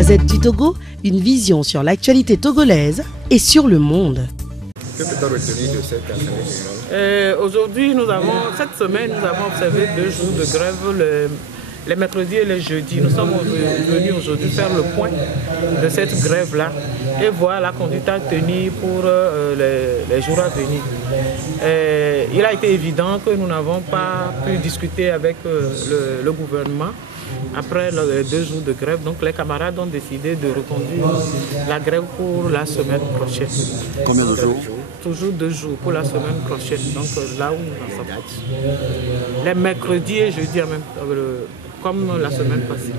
Gazette du Togo, une vision sur l'actualité togolaise et sur le monde. Que peut-on retenir de cette assemblée générale? Aujourd'hui, cette semaine, nous avons observé 2 jours de grève, les mercredis et les jeudis. Nous sommes venus aujourd'hui faire le point de cette grève-là et voir la conduite à tenir pour les jours à venir. Il a été évident que nous n'avons pas pu discuter avec le gouvernement après les 2 jours de grève. Donc les camarades ont décidé de reconduire la grève pour la semaine prochaine. Combien de jours? Toujours 2 jours pour la semaine prochaine. Donc là où nous en sommes. Les mercredis et jeudis même, comme la semaine passée.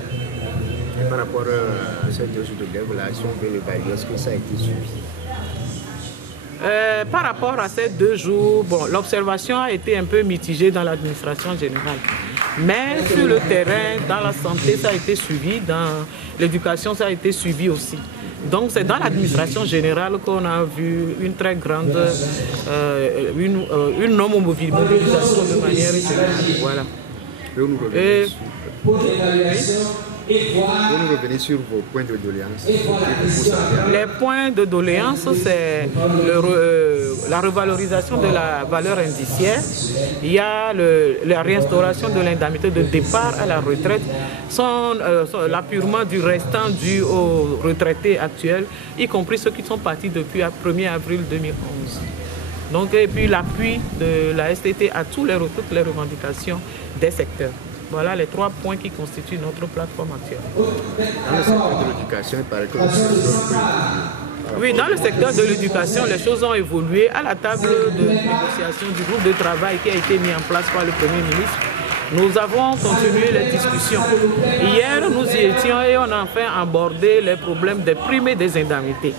Et par rapport à ces 2 jours de grève-là, si on veut l'évaluer, est-ce que ça a été suivi? Par rapport à ces 2 jours, bon, l'observation a été un peu mitigée dans l'administration générale. Mais sur le terrain, dans la santé, ça a été suivi, dans l'éducation, ça a été suivi aussi. Donc c'est dans l'administration générale qu'on a vu une très grande une non-mobilisation de manière générale. Voilà. Vous nous revenez sur vos points de doléance. Les points de doléance, c'est la revalorisation de la valeur indiciaire. Il y a la réinstauration de l'indemnité de départ à la retraite, l'appurement du restant dû aux retraités actuels, y compris ceux qui sont partis depuis le 1er avril 2011. Donc, et puis l'appui de la STT à toutes les revendications des secteurs. Voilà les 3 points qui constituent notre plateforme actuelle. Dans le secteur de l'éducation, il paraît que oui, dans le secteur de l'éducation, les choses ont évolué. À la table de négociation du groupe de travail qui a été mis en place par le Premier ministre, nous avons continué les discussions. Hier, nous y étions et on a enfin abordé les problèmes des primes et des indemnités.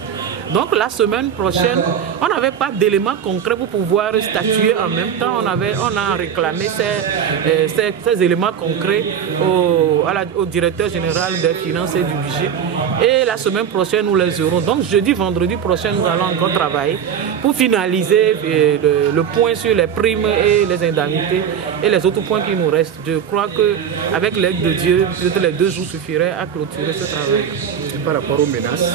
Donc la semaine prochaine, on n'avait pas d'éléments concrets pour pouvoir statuer en même temps. On a réclamé ces éléments concrets au directeur général des finances et du budget. Et la semaine prochaine, nous les aurons. Donc jeudi, vendredi prochain, nous allons encore travailler pour finaliser le point sur les primes et les indemnités et les autres points qui nous restent. Je crois qu'avec l'aide de Dieu, peut-être les 2 jours suffiraient à clôturer ce travail. Par rapport aux menaces,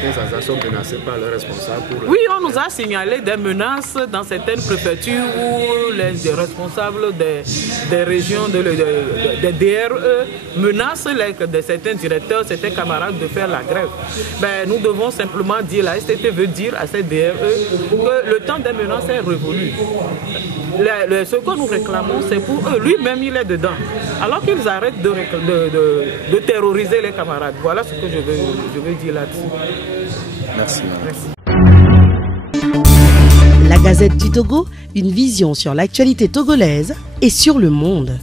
certains agents sont menacés par leurs responsables. Oui, on nous a signalé des menaces dans certaines préfectures où les responsables des régions, des DRE, menacent certains directeurs, certains camarades de faire la grève. Ben, nous devons simplement dire, la STT veut dire à ces DRE que le temps des menaces est révolu. Ce que nous réclamons, c'est pour eux. Lui-même, il est dedans. Alors qu'ils arrêtent de terroriser les camarades. Voilà ce que je veux dire là-dessus. Merci. La Gazette du Togo, une vision sur l'actualité togolaise et sur le monde.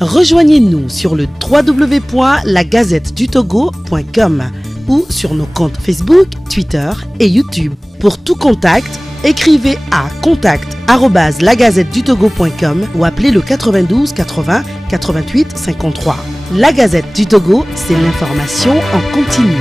Rejoignez-nous sur le www.lagazettedutogo.com ou sur nos comptes Facebook, Twitter et YouTube. Pour tout contact, écrivez à contact@lagazettedutogo.com ou appelez le 92 80 88 53. La Gazette du Togo, c'est l'information en continu.